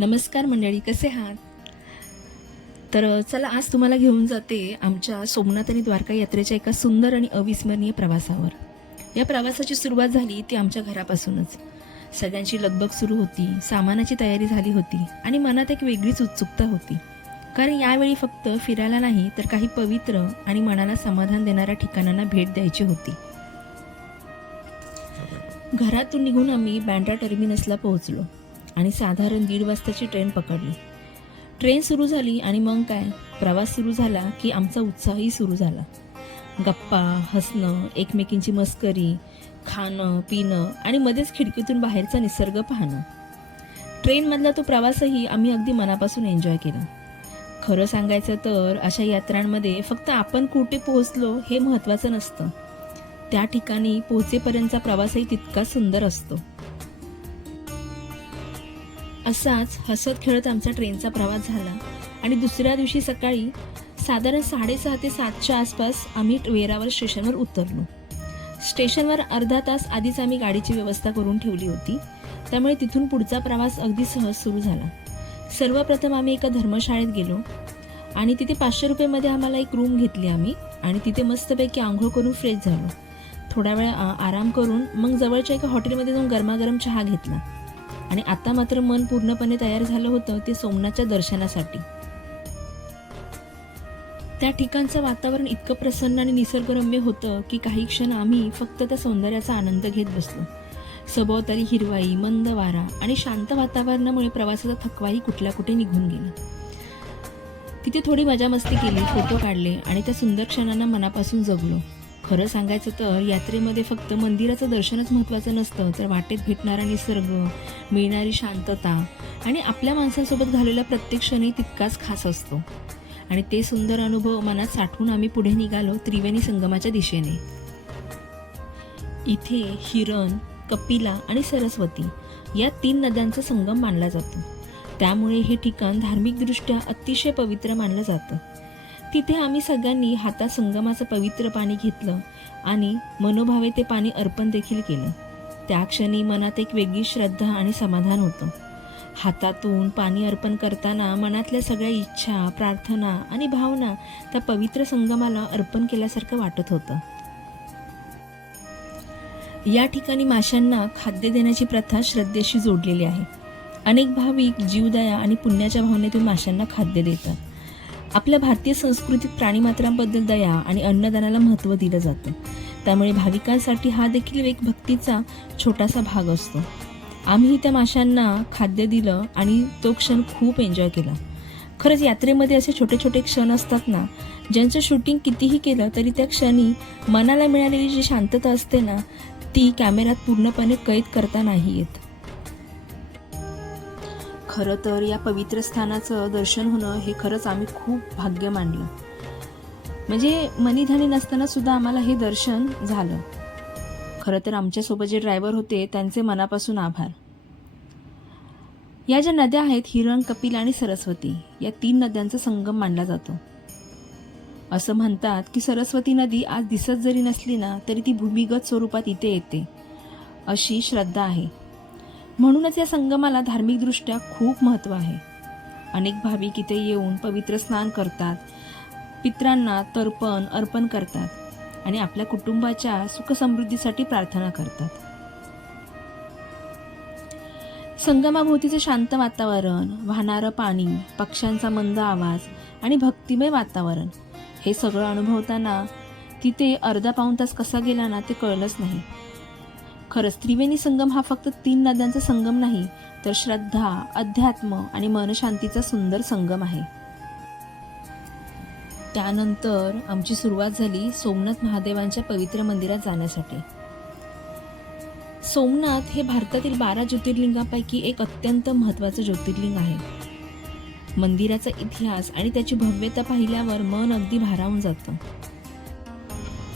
नमस्कार मंडळी, कसे आहात? तर चला आज तुम्हाला घेऊन जाते आमच्या सोमनाथ आणि द्वारका यात्रेच्या एका सुंदर आणि अविस्मरणीय प्रवासावर. या प्रवासाची सुरुवात झाली ती आमच्या घरापासूनच. सगळ्यांची लगबग सुरू होती, सामानाची तयारी झाली होती आणि मनात एक वेगळीच उत्सुकता होती. कारण यावेळी फक्त फिरायला नाही तर काही पवित्र आणि मनाला समाधान देणाऱ्या ठिकाणांना भेट द्यायची होती. घरातून निघून आम्ही बँड्रा टर्मिनसला पोहोचलो आणि साधारण 1:30 वाजताची ट्रेन पकडली. ट्रेन सुरू झाली आणि मग काय, प्रवास सुरू झाला की आमचा उत्साहही सुरू झाला. गप्पा, हसणं, एकमेकींची मस्करी, खाणं पिणं आणि मध्येच खिडकीतून बाहेरचा निसर्ग पाहणं. ट्रेनमधला तो प्रवासही आम्ही अगदी मनापासून एन्जॉय केला. खरं सांगायचं तर अशा यात्रांमध्ये फक्त आपण कुठे पोहोचलो हे महत्त्वाचं नसतं, त्या ठिकाणी पोहोचेपर्यंतचा प्रवासही तितकाच सुंदर असतो. असाच हसत खेळत आमचा ट्रेनचा प्रवास झाला आणि दुसऱ्या दिवशी सकाळी साधारण 6:30 ते 7च्या आसपास आम्ही वेरावळ स्टेशनवर उतरलो. स्टेशनवर अर्धा तास आधीच आम्ही गाडीची व्यवस्था करून ठेवली होती, त्यामुळे तिथून पुढचा प्रवास अगदी सहज सुरू झाला. सर्वप्रथम आम्ही एका धर्मशाळेत गेलो आणि तिथे 500 रुपयेमध्ये आम्हाला एक रूम घेतली आम्ही आणि तिथे मस्तपैकी आंघोळ करून फ्रेश झालो. थोडा वेळ आराम करून मग जवळच्या एका हॉटेलमध्ये जाऊन गरमागरम चहा घेतला आणि आता मात्र मन पूर्णपणे तयार झालं होतं ते सोमनाथच्या दर्शनासाठी. त्या ठिकाणचं वातावरण इतकं प्रसन्न आणि निसर्गरम्य होतं की काही क्षण आम्ही फक्त त्या सौंदर्याचा आनंद घेत बसलो. सभोवताली हिरवाई, मंद वारा आणि शांत वातावरणामुळे प्रवासाचा थकवाही कुठल्या कुठे निघून गेला. तिथे थोडी मजा मस्ती केली, फोटो काढले आणि त्या सुंदर क्षणांना मनापासून जगलो. खरं सांगायचं तर यात्रेमध्ये फक्त मंदिराचं दर्शनच महत्त्वाचं नसतं, तर वाटेत भेटणारा निसर्ग, मिळणारी शांतता आणि आपल्या माणसांसोबत घालवलेला प्रत्येक क्षणही तितकाच खास असतो. आणि ते सुंदर अनुभव मनात साठवून आम्ही पुढे निघालो त्रिवेणी संगमाच्या दिशेने. इथे हिरण, कपिला आणि सरस्वती या 3 नद्यांचा संगम मानला जातो, त्यामुळे हे ठिकाण धार्मिकदृष्ट्या अतिशय पवित्र मानलं जातं. तिथे आम्ही सगळ्यांनी हातात संगमाचं पवित्र पाणी घेतलं आणि मनोभावे ते पाणी अर्पण देखील केलं. त्या क्षणी मनात एक वेगळी श्रद्धा आणि समाधान होतं. हातातून पाणी अर्पण करताना मनातल्या सगळ्या इच्छा, प्रार्थना आणि भावना त्या पवित्र संगमाला अर्पण केल्यासारखं वाटत होतं. या ठिकाणी माशांना खाद्य देण्याची प्रथा श्रद्धेशी जोडलेली आहे. अनेक भाविक जीवदया आणि पुण्याच्या भावनेतून माशांना खाद्य देतात. आपल्या भारतीय संस्कृतीत प्राणीमात्रांबद्दल दया आणि अन्नदानाला महत्त्व दिलं जातं, त्यामुळे भाविकांसाठी हा देखील एक भक्तीचा छोटासा भाग असतो. आम्ही त्या माशांना खाद्य दिलं आणि तो क्षण खूप एन्जॉय केला. खरंच यात्रेमध्ये असे छोटे छोटे क्षण असतात ना, ज्यांचं शूटिंग कितीही केलं तरी त्या क्षणी मनाला मिळालेली जी शांतता असते ना, ती कॅमेऱ्यात पूर्णपणे कैद करता नाही येत. खरं तर या पवित्र स्थानाचं दर्शन होणं हे खरंच आम्ही खूप भाग्य मानलं. म्हणजे मनीधनी नसताना सुद्धा आम्हाला हे दर्शन झालं. खरं तर आमच्यासोबत जे ड्रायव्हर होते त्यांचे मनापासून आभार. या ज्या नद्या आहेत, हिरण, कपिल आणि सरस्वती, या 3 नद्यांचा संगम मानला जातो. असं म्हणतात की सरस्वती नदी आज दिसत जरी नसली ना तरी ती भूमिगत स्वरूपात इथे येते, अशी श्रद्धा आहे. म्हणूनच या संगमाला धार्मिकदृष्ट्या खूप महत्त्व आहे. अनेक भाविक इथे येऊन पवित्र स्नान करतात, पितरांना तर्पण अर्पण करतात आणि आपल्या कुटुंबाच्या सुखसमृद्धीसाठी प्रार्थना करतात. संगमाभोवतीचे शांत वातावरण, वाहणारं पाणी, पक्ष्यांचा मंद आवाज आणि भक्तिमय वातावरण हे सगळं अनुभवताना तिथे अर्धा पाऊण तास कसा गेला ना ते कळलंच नाही. खरंच त्रिवेणी संगम हा फक्त 3 नद्यांचा संगम नाही, तर श्रद्धा, अध्यात्म आणि मनशांतीचा सुंदर संगम आहे. त्यानंतर आमची सुरुवात झाली सोमनाथ महादेवांच्या पवित्र मंदिरात जाण्यासाठी. सोमनाथ हे भारतातील 12 ज्योतिर्लिंगांपैकी एक अत्यंत महत्त्वाचं ज्योतिर्लिंग आहे. मंदिराचा इतिहास आणि त्याची भव्यता पाहिल्यावर मन अगदी भारावून जातं.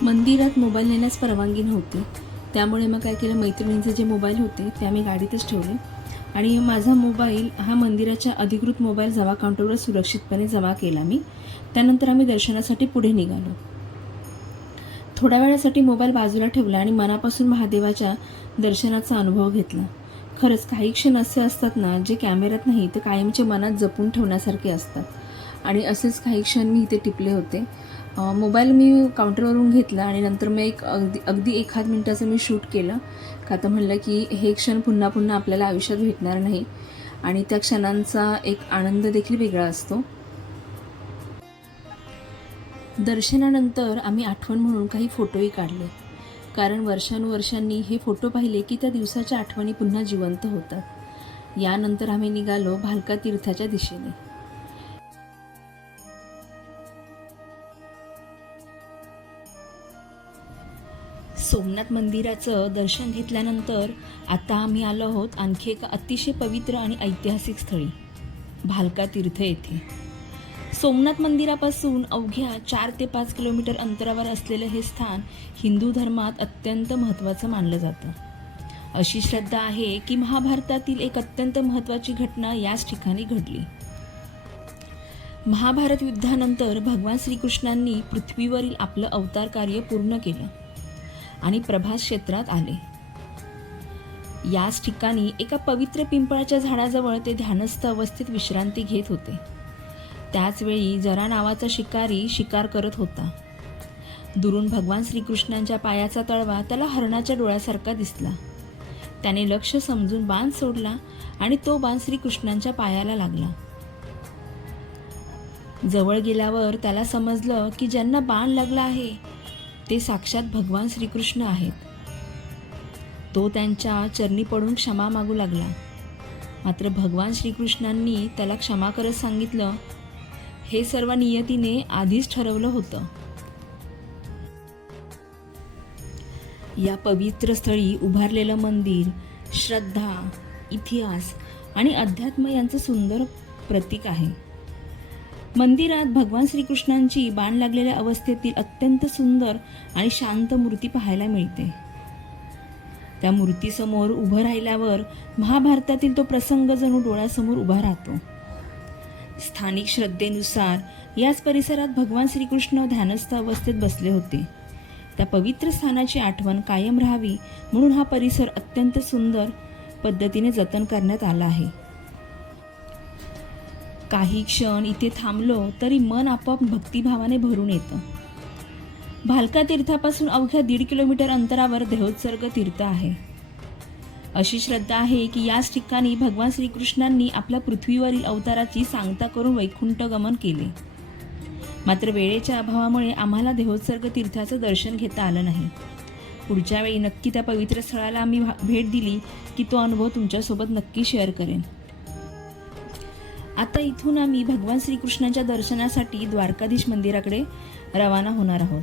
मंदिरात मोबाईल नेण्यास परवानगी नव्हती, त्यामुळे मग काय केलं, मैत्रिणींचे जे मोबाईल होते ते आम्ही गाडीतच ठेवले आणि माझा मोबाईल हा मंदिराच्या अधिकृत मोबाईल जमा काउंटरवर सुरक्षितपणे जमा केला मी. त्यानंतर आम्ही दर्शनासाठी पुढे निघालो. थोड्या वेळासाठी मोबाईल बाजूला ठेवला आणि मनापासून महादेवाच्या दर्शनाचा अनुभव घेतला. खरंच काही क्षण असे असतात ना, जे कॅमेऱ्यात नाही ते कायमच्या मनात जपून ठेवण्यासारखे असतात आणि असेच काही क्षण मी इथे टिपले होते. मोबाईल मी काउंटरवरून घेतला आणि नंतर मग एक अगदी 1 मिनिटाचं मी शूट केलं. का तर म्हणलं की हे क्षण पुन्हा पुन्हा आपल्याला आयुष्यात भेटणार नाही आणि त्या क्षणांचा एक आनंद देखील वेगळा असतो. दर्शनानंतर आम्ही आठवण म्हणून काही फोटोही काढले, कारण वर्षानुवर्षांनी हे फोटो पाहिले की त्या दिवसाच्या आठवणी पुन्हा जिवंत होतात. यानंतर आम्ही निघालो भालका तीर्थाच्या दिशेने. सोमनाथ मंदिराचं दर्शन घेतल्यानंतर आता आम्ही आलो आहोत आणखी एका अतिशय पवित्र आणि ऐतिहासिक स्थळी, भालका तीर्थ येथे. सोमनाथ मंदिरापासून अवघ्या 4 ते 5 किलोमीटर अंतरावर असलेलं हे स्थान हिंदू धर्मात अत्यंत महत्त्वाचं मानलं जातं. अशी श्रद्धा आहे की महाभारतातील एक अत्यंत महत्त्वाची घटना याच ठिकाणी घडली. महाभारत युद्धानंतर भगवान श्रीकृष्णांनी पृथ्वीवरील आपलं अवतार कार्य पूर्ण केलं आणि प्रभास क्षेत्रात आले. याच ठिकाणी एका पवित्र पिंपळाच्या झाडाजवळ ते ध्यानस्थ अवस्थेत विश्रांती घेत होते. त्याचवेळी जरा नावाचा शिकारी शिकार करत होता. दुरून भगवान श्रीकृष्णांच्या पायाचा तळवा त्याला हरणाच्या डोळ्यासारखा दिसला. त्याने लक्ष समजून बाण सोडला आणि तो बाण श्रीकृष्णांच्या पायाला लागला. जवळ गेल्यावर त्याला समजलं की ज्यांना बाण लागला आहे ते साक्षात भगवान श्रीकृष्ण आहेत. तो त्यांच्या चरणी पडून क्षमा मागू लागला. मात्र भगवान श्रीकृष्णांनी त्याला क्षमा करत सांगितलं, हे सर्व नियतीने आधीच ठरवलं होतं. या पवित्र स्थळी उभारलेलं मंदिर श्रद्धा, इतिहास आणि अध्यात्म यांचं सुंदर प्रतीक आहे. मंदिरात भगवान श्रीकृष्णांची बाण लागलेल्या अवस्थेतील अत्यंत सुंदर आणि शांत मूर्ती पाहायला मिळते. त्या मूर्तीसमोर उभं राहिल्यावर महाभारतातील तो प्रसंग जणू डोळ्यासमोर उभा राहतो. स्थानिक श्रद्धेनुसार याच परिसरात भगवान श्रीकृष्ण ध्यानस्थ अवस्थेत बसले होते. त्या पवित्र स्थानाची आठवण कायम राहावी म्हणून हा परिसर अत्यंत सुंदर पद्धतीने जतन करण्यात आला आहे. काही क्षण इथे थांबलो तरी मन आपोआप भक्तिभावाने भरून येतं. भालका तीर्थापासून अवघ्या 1.5 किलोमीटर अंतरावर देहोत्सर्ग तीर्थ आहे. अशी श्रद्धा आहे की याच ठिकाणी भगवान श्रीकृष्णांनी आपल्या पृथ्वीवरील अवताराची सांगता करून वैकुंठ गमन केले. मात्र वेळेच्या अभावामुळे आम्हाला देहोत्सर्ग तीर्थाचं दर्शन घेता आलं नाही. पुढच्या वेळी नक्की त्या पवित्र स्थळाला आम्ही भेट दिली की तो अनुभव तुमच्यासोबत नक्की शेअर करेन. आता इथून आम्ही भगवान श्रीकृष्णाच्या दर्शनासाठी द्वारकाधीश मंदिराकडे रवाना होणार आहोत.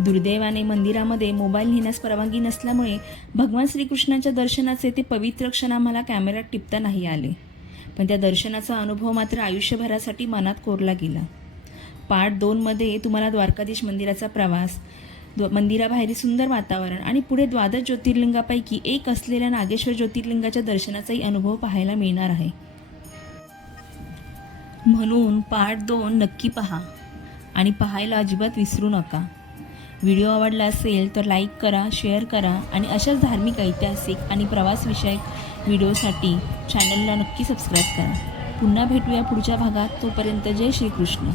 दुर्दैवाने मंदिरामध्ये मोबाईल नेण्यास परवानगी नसल्यामुळे भगवान श्रीकृष्णाच्या दर्शनाचे ते पवित्र क्षण आम्हाला कॅमेऱ्यात टिपता नाही आले. पण त्या दर्शनाचा अनुभव मात्र आयुष्यभरासाठी मनात कोरला गेला. पार्ट 2 मध्ये तुम्हाला द्वारकाधीश मंदिराचा प्रवास, मंदिराबाहेरील सुंदर वातावरण आणि पुढे 12 ज्योतिर्लिंगापैकी एक असलेल्या नागेश्वर ज्योतिर्लिंगाच्या दर्शनाचाही अनुभव पाहायला मिळणार आहे. म्हणून पार्ट 2 नक्की पहा आणि पाहायला अजिबात विसरू नका. व्हिडिओ आवडला असेल तर लाईक करा, शेअर करा आणि अशाच धार्मिक, ऐतिहासिक आणि प्रवासविषयक व्हिडिओसाठी चॅनलला नक्की सबस्क्राईब करा. पुन्हा भेटूया पुढच्या भागात. तोपर्यंत जय श्रीकृष्ण.